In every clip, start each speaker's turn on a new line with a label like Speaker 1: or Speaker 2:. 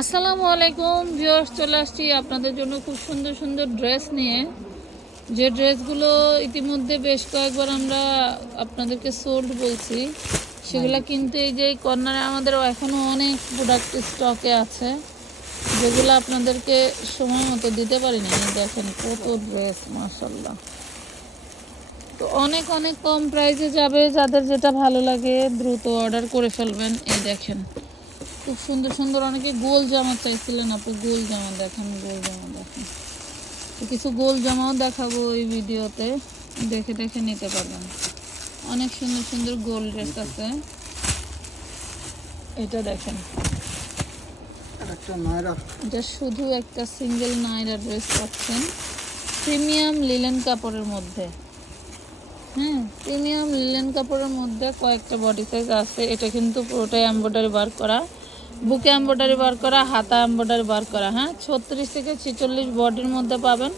Speaker 1: আসসালামু আলাইকুম ভিউয়ার্স চলে আসছি আপনাদের জন্য খুব সুন্দর সুন্দর ড্রেস নিয়ে। যে ড্রেসগুলো ইতিমধ্যে বেশ কয়েকবার আমরা আপনাদেরকে সোল্ড বলছি সেগুলো কিন্তু এই যে কর্নারে আমাদের এখনও অনেক প্রোডাক্ট স্টকে আছে যেগুলো আপনাদেরকে সময় মতো দিতে পারিনি। দেখেন কত ড্রেস মাসাল্লাহ তো অনেক অনেক কম প্রাইসে যাবে যাদের যেটা ভালো লাগে দ্রুত অর্ডার করে ফেলবেন এই দেখেন। খুব সুন্দর সুন্দর। অনেকে গোল জামা চাইছিলেন আপনি গোল জামা দেখান গোল জামা দেখেন। তো কিছু গোল জামাও দেখাবো এই ভিডিওতে। দেখে দেখে নিতে পারবেন। অনেক সুন্দর সুন্দর গোল ড্রেস আছে। এটা দেখেন। এটা শুধু একটা সিঙ্গেল নাইরা ড্রেস পাচ্ছেন। প্রিমিয়াম লিলেন কাপড়ের মধ্যে। হ্যাঁ প্রিমিয়াম লিলেন কাপড়ের মধ্যে কয়েকটা বডি সাইজ আছে। এটা কিন্তু পুরোটাই এম্ব্রয়ডারি বার করা। বুকে এম্ব্রয়ডারি বার করা, হাতা এম্ব্রয়ডারি বার করা হ্যাঁ? ছত্রিশ থেকে ছেচল্লিশ বডির মধ্যে পাবেন।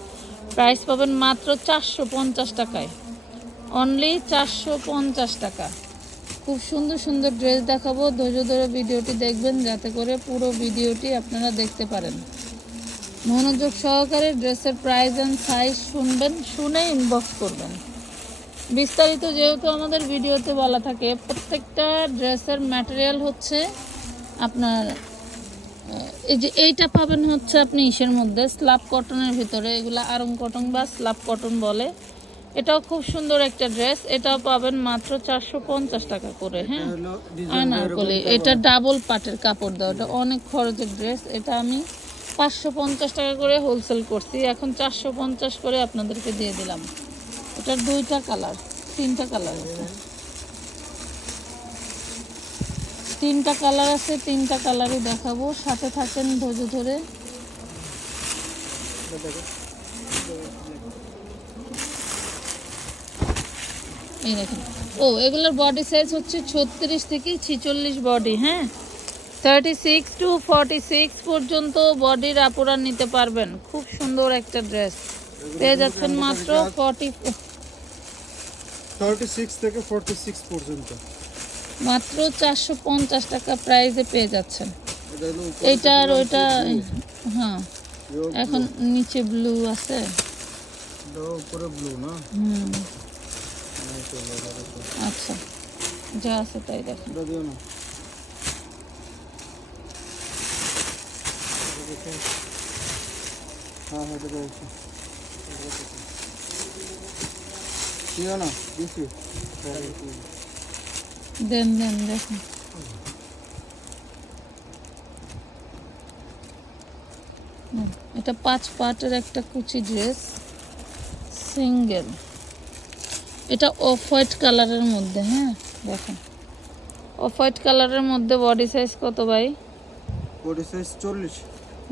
Speaker 1: প্রাইস পাবেন মাত্র চারশো পঞ্চাশ টাকায়। অনলি চারশো পঞ্চাশ টাকা। খুব সুন্দর সুন্দর ড্রেস দেখাবো। ধৈর্য ধরে ভিডিওটি দেখবেন যাতে করে পুরো ভিডিওটি আপনারা দেখতে পারেন। মনোযোগ সহকারে ড্রেসের প্রাইস অ্যান্ড সাইজ শুনবেন, শুনে ইনবক্স করবেন। বিস্তারিত যেহেতু আমাদের ভিডিওতে বলা থাকে, প্রত্যেকটা ড্রেসের ম্যাটেরিয়াল হচ্ছে আপনার এই যে এইটা পাবেন হচ্ছে আপনি ইসের মধ্যে স্লাব কটনের ভিতরে এগুলা আরং কটন বা স্লাব কটন বলে। এটাও খুব সুন্দর একটা ড্রেস এটাও পাবেন মাত্র চারশো পঞ্চাশ টাকা করে হ্যাঁ? আনারকলি এটা ডাবল পাটের কাপড় দেওয়া এটা অনেক খরচের ড্রেস এটা আমি পাঁচশো পঞ্চাশ টাকা করে হোলসেল করছি এখন চারশো পঞ্চাশ করে আপনাদেরকে দিয়ে দিলাম। এটার দুইটা কালার তিনটা কালার আছে। তিনটা কালার আছে, তিনটা কালারই দেখাবো। সাথে থাকেন ধৈর্য ধরে। ও, এগুলোর বডি সাইজ হচ্ছে ছত্রিশ থেকে ছিচল্লিশ বডি হ্যাঁ? Thirty six to forty six পর্যন্ত বডির আপুরা নিতে পারবেন। খুব সুন্দর একটা ড্রেস পেয়ে যাচ্ছেন মাত্র ফর্টি
Speaker 2: থার্টি সিক্স থেকে ফোরটি সিক্স পর্যন্ত।
Speaker 1: মাত্র চারশো পঞ্চাশ টাকা প্রাইজে পেয়ে যাচ্ছেন।
Speaker 2: এটা হলো উপরে
Speaker 1: এইটা আর ওইটা হ্যাঁ এখন নিচে ব্লু আছে।
Speaker 2: উপরে ব্লু না?
Speaker 1: হুম। আচ্ছা যা আছে তাই
Speaker 2: দেখো। হ্যাঁ হ্যাঁ দিও না দিছি।
Speaker 1: দেন দেন দেখেন। এটা পাঁচ পার্টের একটা কুচি ড্রেস সিঙ্গেল। এটা অফ হোয়াইট কালারের মধ্যে হ্যাঁ দেখেন। অফ হোয়াইট কালারের মধ্যে বডি সাইজ কত ভাই?
Speaker 2: বডি সাইজ চল্লিশ।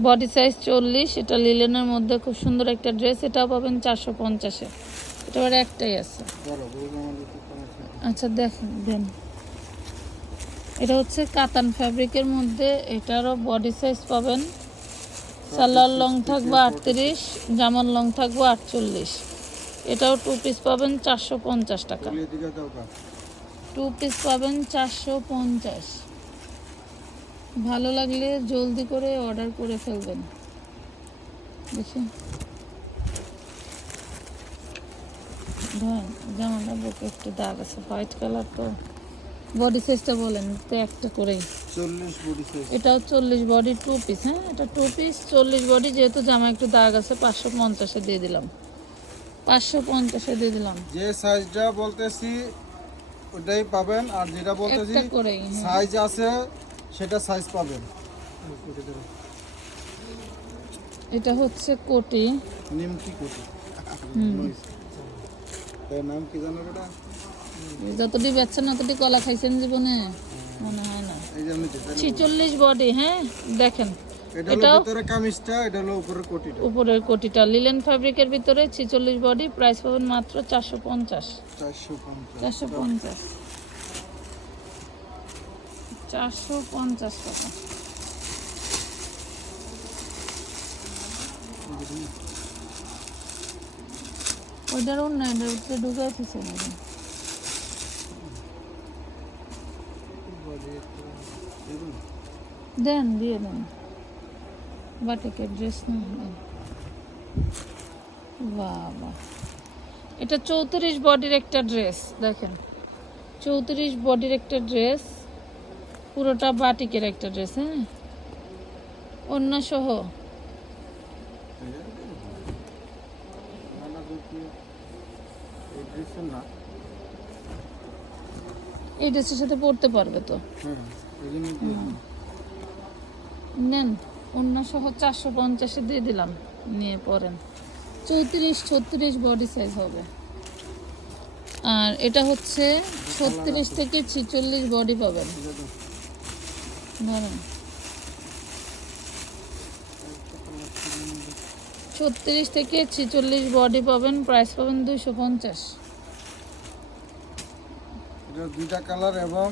Speaker 1: বডি সাইজ চল্লিশ এটা লিলেনের মধ্যে খুব সুন্দর একটা ড্রেস এটাও পাবেন চারশো পঞ্চাশে। এটা একটাই আছে। আচ্ছা দেখেন দেন। এটা হচ্ছে কাতান ফ্যাব্রিকের মধ্যে, এটারও বডি সাইজ পাবেন। সালোয়ার লং থাকবে আটত্রিশ জামার লং থাকবে আটচল্লিশ। এটাও টু পিস পাবেন চারশো পঞ্চাশ টাকা। টু পিস পাবেন চারশো পঞ্চাশ। ভালো লাগলে জলদি করে অর্ডার করে ফেলবেন। দেখি। জামাটা বুকে একটু দাগ আছে হোয়াইট কালার তো। বডি সাইজটা বলেন তো একটা করেই।
Speaker 2: চল্লিশ বডি সাইজ
Speaker 1: এটাও চল্লিশ বডি টু পিস হ্যাঁ? এটা টু পিস চল্লিশ বডি যেহেতু জামা একটু দাগ আছে পাঁচশো পঞ্চাশে দিয়ে দিলাম। পাঁচশো পঞ্চাশে দিয়ে দিলাম।
Speaker 2: যে সাইজটা বলতেছি ওটাই পাবেন। আর যেটা বলতেছি
Speaker 1: একটা হ্যাঁ।
Speaker 2: সাইজ আছে সেটা সাইজ পাবেন।
Speaker 1: এটা হচ্ছে কোটি।
Speaker 2: নিমকি কোটি।
Speaker 1: হুম।
Speaker 2: নাম কি জানো এটা
Speaker 1: যতটি বেচছেন ততটি কলা খাইছেন জীবনে? মনে হয় না। ছিচল্লিশ বডি হ্যাঁ? দেখেন
Speaker 2: এটা
Speaker 1: এটাও- উপরের কোটিটা। লিলেন ফ্যাব্রিকের ভিতরে ছিচল্লিশ বডি প্রাইস পাবেন মাত্র চারশো পঞ্চাশ।
Speaker 2: চারশো পঞ্চাশ।
Speaker 1: চারশো পঞ্চাশ। টাকা। ওইটার অন্য এটার ভিতরে ঢুকাই দিচ্ছে নাকি দেন দিয়ে দেন। বাটিকের ড্রেস না বাবা। এটা চৌত্রিশ বডির একটা ড্রেস দেখেন। চৌত্রিশ বডির একটা ড্রেস পুরোটা বাটিকের একটা ড্রেস হ্যাঁ? অন্য সহ।
Speaker 2: এই ড্রেসের
Speaker 1: সাথে পরতে পারবে তো?
Speaker 2: হ্যাঁ
Speaker 1: নেন অন্য সহ চারশো পঞ্চাশে দিয়ে দিলাম, নিয়ে পরেন। চৌত্রিশ, ছত্রিশ বডি সাইজ হবে। আর এটা হচ্ছে ছত্রিশ থেকে ছিচল্লিশ বডি পাবেন। ধরেন। ছত্রিশ থেকে ছিচল্লিশ বডি পাবেন প্রাইস পাবেন দুইশো পঞ্চাশ।
Speaker 2: দুইটা কালার এবং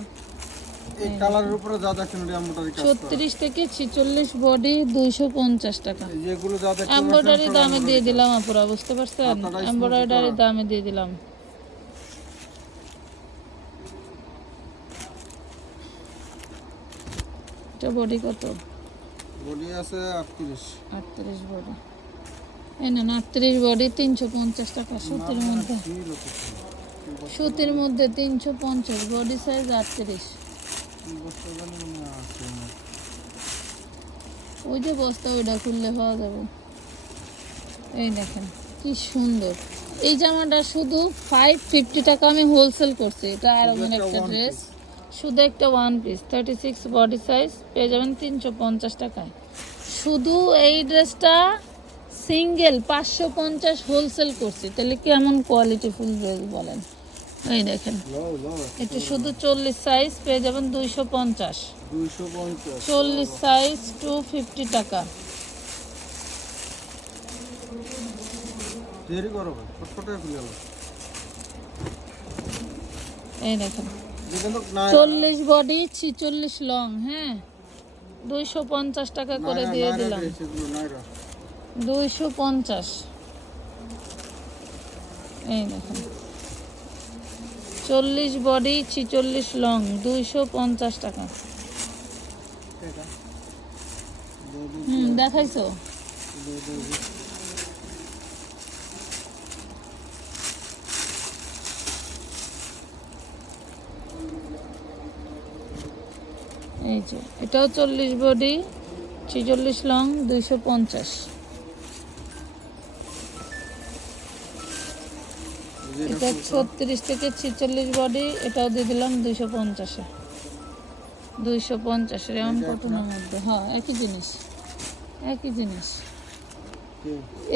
Speaker 2: এই কালারের উপরে যা দেখছেন ওটা এমব্রয়ডারি কাজ করা।
Speaker 1: ছত্রিশ থেকে ছিচল্লিশ বডি দুইশো পঞ্চাশ টাকা।
Speaker 2: যেগুলো যা দেখছেন
Speaker 1: এমব্রয়ডারি দামে দিয়ে দিলাম আপুরা বুঝতে পারছেন? এমব্রয়ডারি দামে দিয়ে দিলাম। এটা বডি কত?
Speaker 2: বডি আছে আটত্রিশ।
Speaker 1: আটত্রিশ বডি এই না আটত্রিশ বডি তিনশো পঞ্চাশ টাকা সুতির মধ্যে। সুতির মধ্যে তিনশো পঞ্চাশ বডি সাইজ আটত্রিশ। ওই যে বস্তা ওইটা খুললে হওয়া যাবে। এই দেখেন কি সুন্দর। এই জামাটা শুধু ফাইভ ফিফটি টাকা আমি হোলসেল করছি। এটা আর
Speaker 2: একটা
Speaker 1: ড্রেস শুধু একটা one piece thirty six body size পেয়ে যাবেন তিনশো পঞ্চাশ টাকায়। শুধু এই ড্রেসটা সিঙ্গেল পাঁচশো পঞ্চাশ হোলসেল করছি। তাহলে কেমন কোয়ালিটি ফুল ড্রেস বলেন? এই দেখেন। এটা শুধু চল্লিশ সাইজ পেয়ে যাবেন দুইশো পঞ্চাশ। চল্লিশ সাইজ টু ফিফটি টাকা। এই দেখেন। চল্লিশ বডি ছিচল্লিশ লং হ্যাঁ? দুইশো পঞ্চাশ টাকা করে দিয়ে দিলাম। দুইশো পঞ্চাশ। এই দেখেন। চল্লিশ বডি, ছিচল্লিশ লং, দুইশো পঞ্চাশ টাকা। হুম, দেখাইছো? এই যে, এটাও চল্লিশ বডি, ছিচল্লিশ লং, দুইশো পঞ্চাশ। এটা ছত্রিশ থেকে ছিচল্লিশ বডি এটাও দিয়ে দিলাম দুইশো পঞ্চাশে। দুইশো পঞ্চাশের এমন কটনের মধ্যে। হ্যাঁ একই জিনিস। একই জিনিস।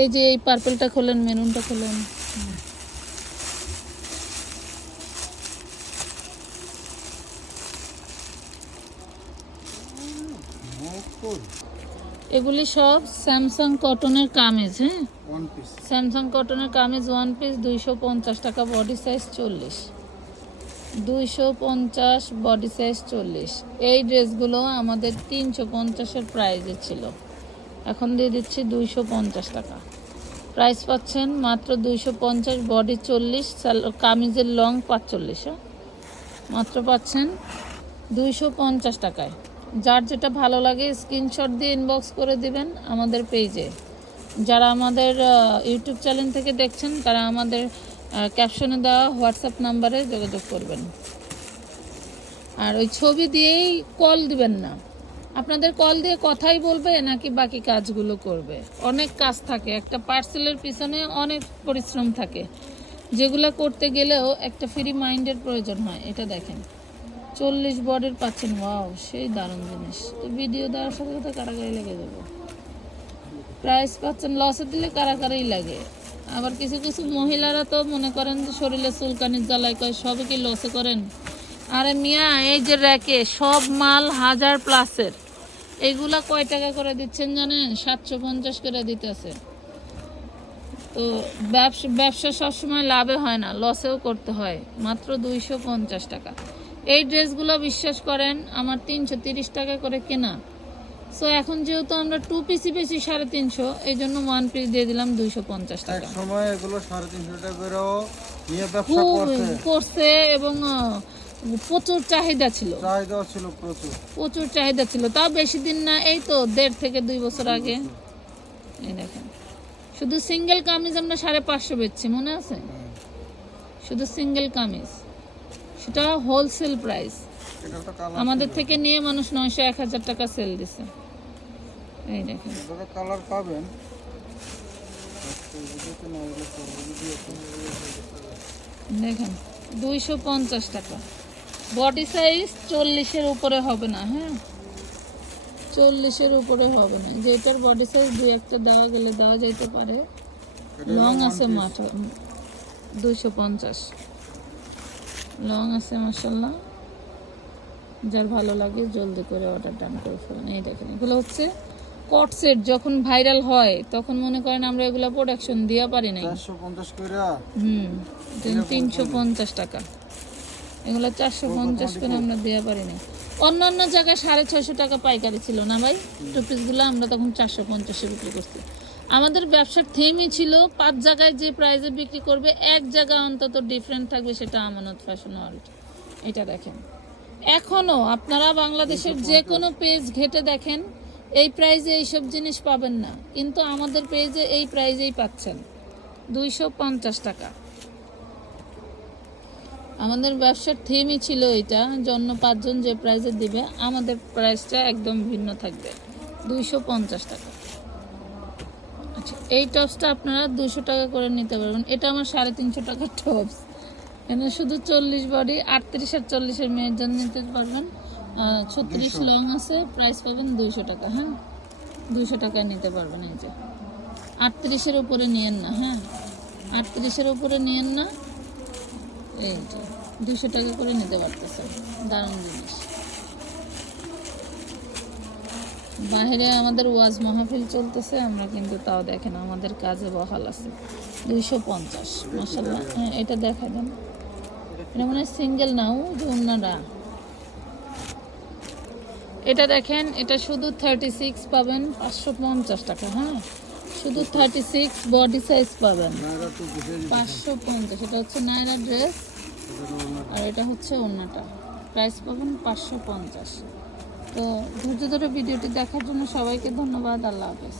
Speaker 1: এই যে এই পার্পলটা খোলেন মেরুনটা খোলেন। হুম। এগুলি সব স্যামসাং কটনের কামিজ হ্যাঁ? স্যামসাং কটনের কামিজ ওয়ান পিস দুইশো পঞ্চাশ টাকা বডি সাইজ চল্লিশ। দুইশো পঞ্চাশ বডি সাইজ চল্লিশ। এই ড্রেসগুলো আমাদের তিনশো পঞ্চাশের প্রাইজে ছিল। এখন দিয়ে দিচ্ছি দুইশো পঞ্চাশ টাকা। প্রাইস পাচ্ছেন মাত্র দুইশো পঞ্চাশ বডি চল্লিশ কামিজের লং পাঁচচল্লিশ হ্যাঁ? মাত্র পাচ্ছেন দুইশো পঞ্চাশ টাকায়। যার যেটা ভালো লাগে স্ক্রিনশট দিয়ে ইনবক্স করে দিবেন আমাদের পেজে যারা আমাদের ইউটিউব চ্যানেল থেকে দেখছেন, তারা আমাদের ক্যাপশনে দেওয়া হোয়াটসঅ্যাপ নাম্বারে যোগাযোগ করবেন। আর ওই ছবি দিয়েই কল দিবেন না। আপনাদের কল দিয়ে কথাই বলবে, নাকি বাকি কাজগুলো করবে? অনেক কাজ থাকে। একটা পার্সেলের পিছনে অনেক পরিশ্রম থাকে। যেগুলো করতে গেলেও একটা ফ্রি মাইন্ডের প্রয়োজন হয়, এটা দেখেন। চল্লিশ বডির পাচ্ছেন ওয়াও সেই দারুণ জিনিস। তো ভিডিও দেওয়ার সাথে সাথে কারাগারি লেগে যাব। প্রাইস পাচ্ছেন লসে দিলে কারাকারি লাগে। আবার কিছু কিছু মহিলারা তো মনে করেন যে শরীরে চুলকানির জ্বালায় কয় সবে কি লসে করেন? আরে মিয়া, এই যে র্যাকে, সব মাল হাজার প্লাসের এগুলা কয় টাকা করে দিচ্ছেন জানেন? সাতশো পঞ্চাশ করে দিতেছে। তো ব্যবসা ব্যবসা সবসময় লাভে হয় না লসেও করতে হয়। মাত্র দুইশো পঞ্চাশ টাকা। এই ড্রেসগুলো বিশ্বাস করেন আমার তিনশো তিরিশ টাকা করে কেনা। সো এখন যেহেতু আমরা টু পিসি বেশি সাড়ে তিনশো এই জন্য ওয়ান পিস দিয়ে দিলাম দুইশো পঞ্চাশ টাকা।
Speaker 2: সময় এগুলো সাড়ে তিনশো টাকা করছে।
Speaker 1: এবং প্রচুর চাহিদা ছিল।
Speaker 2: চাহিদা ছিল প্রচুর।
Speaker 1: প্রচুর চাহিদা ছিল। তাও বেশি দিন না এই তো দেড় থেকে দুই বছর আগে। এই দেখেন। শুধু সিঙ্গেল কামিজ আমরা সাড়ে পাঁচশো বেচছি মনে আছে? শুধু সিঙ্গেল কামিজ। সেটা হোলসেল প্রাইস আমাদের থেকে নিয়ে মানুষ নয়শো এক হাজার টাকা সেল দিছে। এই দেখেন।
Speaker 2: কালার পাবেন।
Speaker 1: দেখেন দুইশো পঞ্চাশ টাকা। বডি সাইজ চল্লিশের উপরে হবে না হ্যাঁ? চল্লিশের উপরে হবে না। যেটার বডি সাইজ দুই একটা দেওয়া গেলে দেওয়া যেতে পারে। লং আছে। মাথা দুইশো পঞ্চাশ। লং আছে মাসাল্লাহ যার ভালো লাগে জলদি করে অর্ডার ডান করে ফেলেন। এই দেখেন এগুলো হচ্ছে কট সেট যখন ভাইরাল হয় তখন মনে করেন আমরা এগুলো প্রোডাকশন দিয়া পারি নাই। হুম তিনশো পঞ্চাশ। টাকা। এগুলো চারশো পঞ্চাশ করে আমরা দেওয়া পারি না অন্যান্য জায়গায় সাড়ে ছয়শো টাকা পাইকারি ছিল না ভাই? টু পিসগুলো আমরা তখন চারশো পঞ্চাশে বিক্রি করছি। আমাদের ব্যবসার থিমই ছিল পাঁচ জায়গায় যে প্রাইজে বিক্রি করবে এক জায়গায় অন্তত ডিফারেন্ট থাকবে সেটা আমানত ফ্যাশন ওয়ার্ল্ড এটা দেখেন। এখনও আপনারা বাংলাদেশের যে কোনো পেজ ঘেটে দেখেন এই প্রাইজে এইসব জিনিস পাবেন না। কিন্তু আমাদের পেজে এই প্রাইজেই পাচ্ছেন। দুইশো পঞ্চাশ টাকা। আমাদের ব্যবসার থিমই ছিল এটা জন্য পাঁচজন যে প্রাইজে দিবে আমাদের প্রাইসটা একদম ভিন্ন থাকবে। দুইশো পঞ্চাশ টাকা। এই টপসটা আপনারা দুশো টাকা করে নিতে পারবেন। এটা আমার সাড়ে তিনশো টাকার টপস এখানে শুধু চল্লিশ বডি আটত্রিশ আর চল্লিশের মেয়ের জন্য নিতে পারবেন। ছত্রিশ লং আছে প্রাইস পাবেন দুইশো টাকা হ্যাঁ? দুইশো টাকায় নিতে পারবেন এই যে। আটত্রিশের উপরে নিয়েন না হ্যাঁ? আটত্রিশের উপরে নিয়েন না। এই যে দুশো টাকা করে নিতে পারতেছেন। দারুণ জিনিস। বাইরে আমাদের ওয়াজ মাহফিল চলতেছে, আমরা কিন্তু তাও দেখেন আমাদের কাজে বহাল আছে। দুইশো পঞ্চাশ মাসাল্লাহ হ্যাঁ এটা দেখা দেন এটা মনে হয় সিঙ্গেল নাও, যে অন্যরা। এটা দেখেন, এটা শুধু থার্টি সিক্স পাবেন, পাঁচশো পঞ্চাশ টাকা হ্যাঁ? শুধু থার্টি সিক্স বডি সাইজ পাবেন। পাঁচশো পঞ্চাশ, এটা হচ্ছে নাইরা ড্রেস আর এটা হচ্ছে অন্যটা। প্রাইস পাবেন পাঁচশো পঞ্চাশ। তো ধৈর্য ধরে ভিডিওটি দেখার জন্য সবাইকে ধন্যবাদ। আল্লাহ হাফেজ।